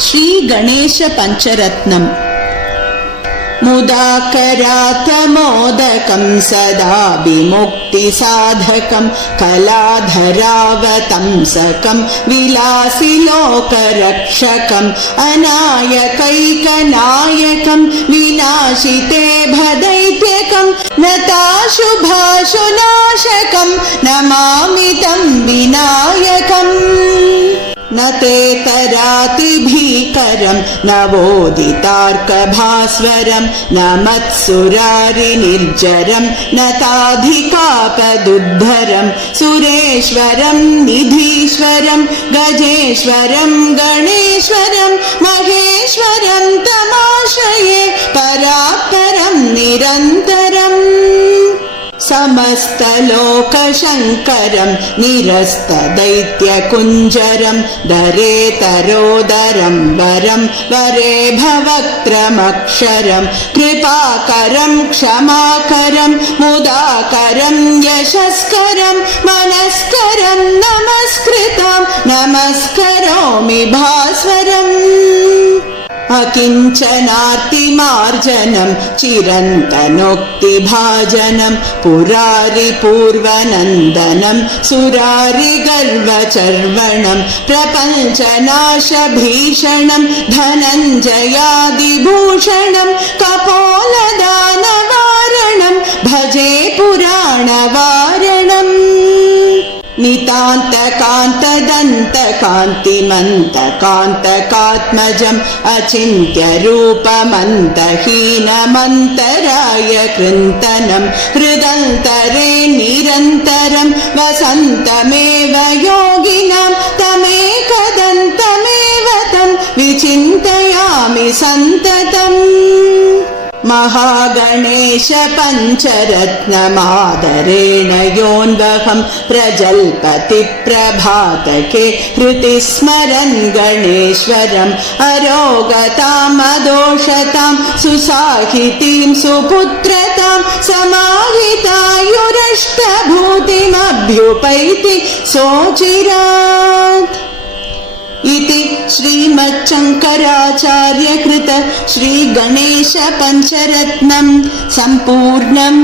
శ్రీ గణేశ పంచరత్నం. ముదాకరాతమోదకం సదా విముక్తి సాధకం కళాధరావతంసకం విలాసి లోకరక్షకం అనాయకైకనాయకం వినాశితే భదైత్యకం నతాశుభాశునాశకం నమామి తం వినాయకం. నతే తరాతి భీకరం నవోదితార్కభాస్వరం నమత్సురారి నిర్జరం నతాధికాపదుద్ధరం సురేశ్వరం నిధీశ్వరం గజేశ్వరం గణేశ్వరం మహేశ్వరం తమాశ్రయే పరాత్పరం నిరంతరం. సమస్తలోకశంకరం నిరస్తదైత్యకుంజరం దరేతరోదరం వరం వరే భవక్త్రమక్షరం కృపాకరం క్షమాకరం ముదాకరం యశస్కరం మనస్కరం నమస్కృతం నమస్కరోమి భాస్వరం. అకించనార్తిమార్జనం చిరంతనోక్తిభాజనం పురారి పూర్వనందనం సురారి గర్వచర్వణం ప్రపంచనాశభీషణం ధనంజయాదిభూషణం కపోలదానవారణం భజే పురాణవారణం. నితాంతకాంతదంతకాంతిమంతకాంతకాత్మజం అచింత్యరూపమంతహీనమంతరాయ కృంతనం హృదంతరే నిరంతరం వసంతమేవ యోగినాం తమేకదంతమేవ తం విచింతయామి సంతతం. మహాగణేశ పంచరత్నమాదరేణ యోన్వహం ప్రజల్పతి ప్రభాతకే హృతి స్మరన్ గణేశ్వరం అరోగతామదోషతాం సుసాహితీం సుపుత్రతాం సమాహితాయురష్టభూతిమభ్యుపైతి సోచిరాత్. इति श्रीमच्छङ्कराचार्य कृत श्री गणेश पंचरत्नम् सम्पूर्णम्.